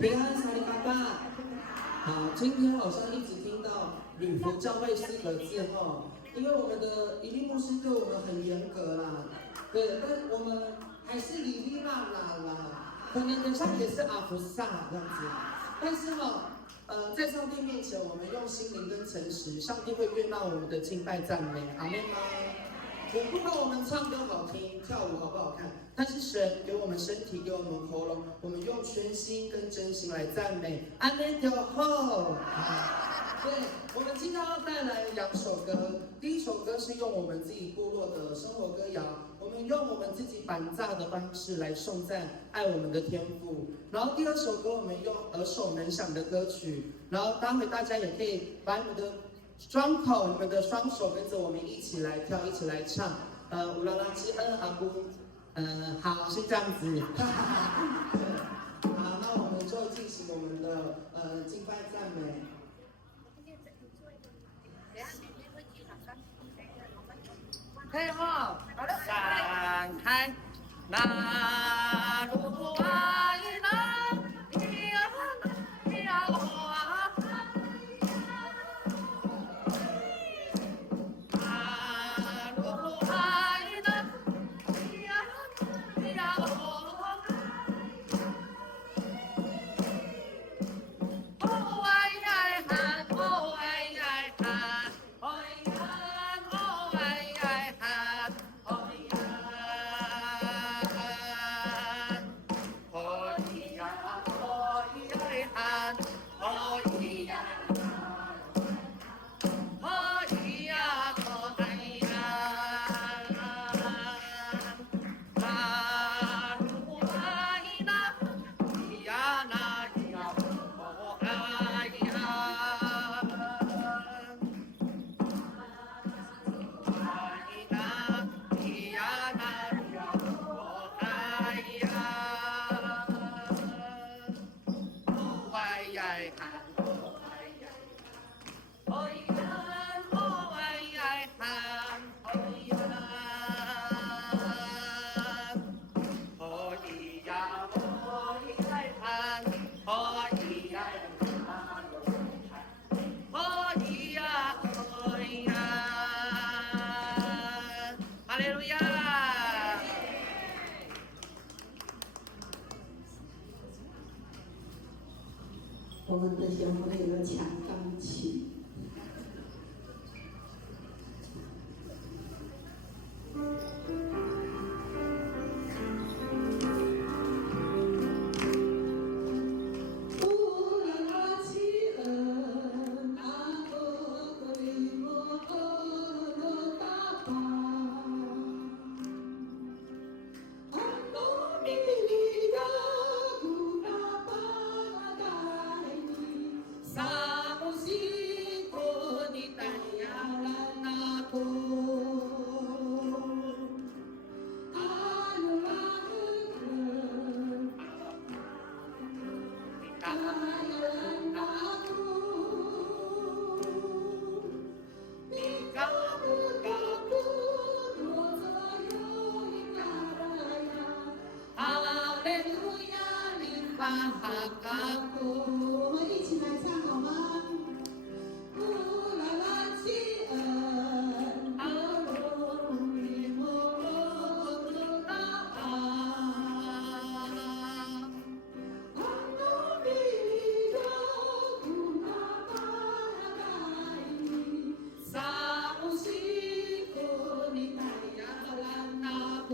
平安萨利巴巴。好，今天好像一直听到礼服教会4个字哈，因为我们的一律牧师对我们很严格啦，对，但我们还是哩哩啦啦，可能等下也是阿福萨这样子，但是哈。在上帝面前，我们用心灵跟诚实，上帝会悦纳我们的敬拜赞美，阿门吗？我不管我们唱歌好听，跳舞好不好看，但是神给我们身体，给我们喉咙，我们用全心跟真心来赞美，阿门的吼。对，我们今天要带来2首歌，第一首歌是用我们自己部落的生活歌谣，我们用我们自己板炸的方式来颂赞爱我们的天父。然后第2首歌我们用耳熟能详的歌曲，然后待会大家也可以把你们的双口、你们的双手跟着我们一起来跳，一起来唱。乌拉拉基恩阿姑，好，是这样子。好，那我们就进行我们的敬拜赞美。开号，闪开，那路爱那呀哇，那路爱那呀哇，哦哎哎喊，哦哎哎喊，哦呀，哦哎哎喊，哦呀，哦呀，哦呀喊，哦呀，哦呀，哦哎呀，那路哎那呀那呀，哦哎呀。哈利路亚！我们的贤惠有个强钢琴。我们一起来唱好吗？乌拉拉基恩，阿罗尼摩罗达阿，阿罗比亚古纳巴拉尼，萨姆西库尼泰亚拉纳布。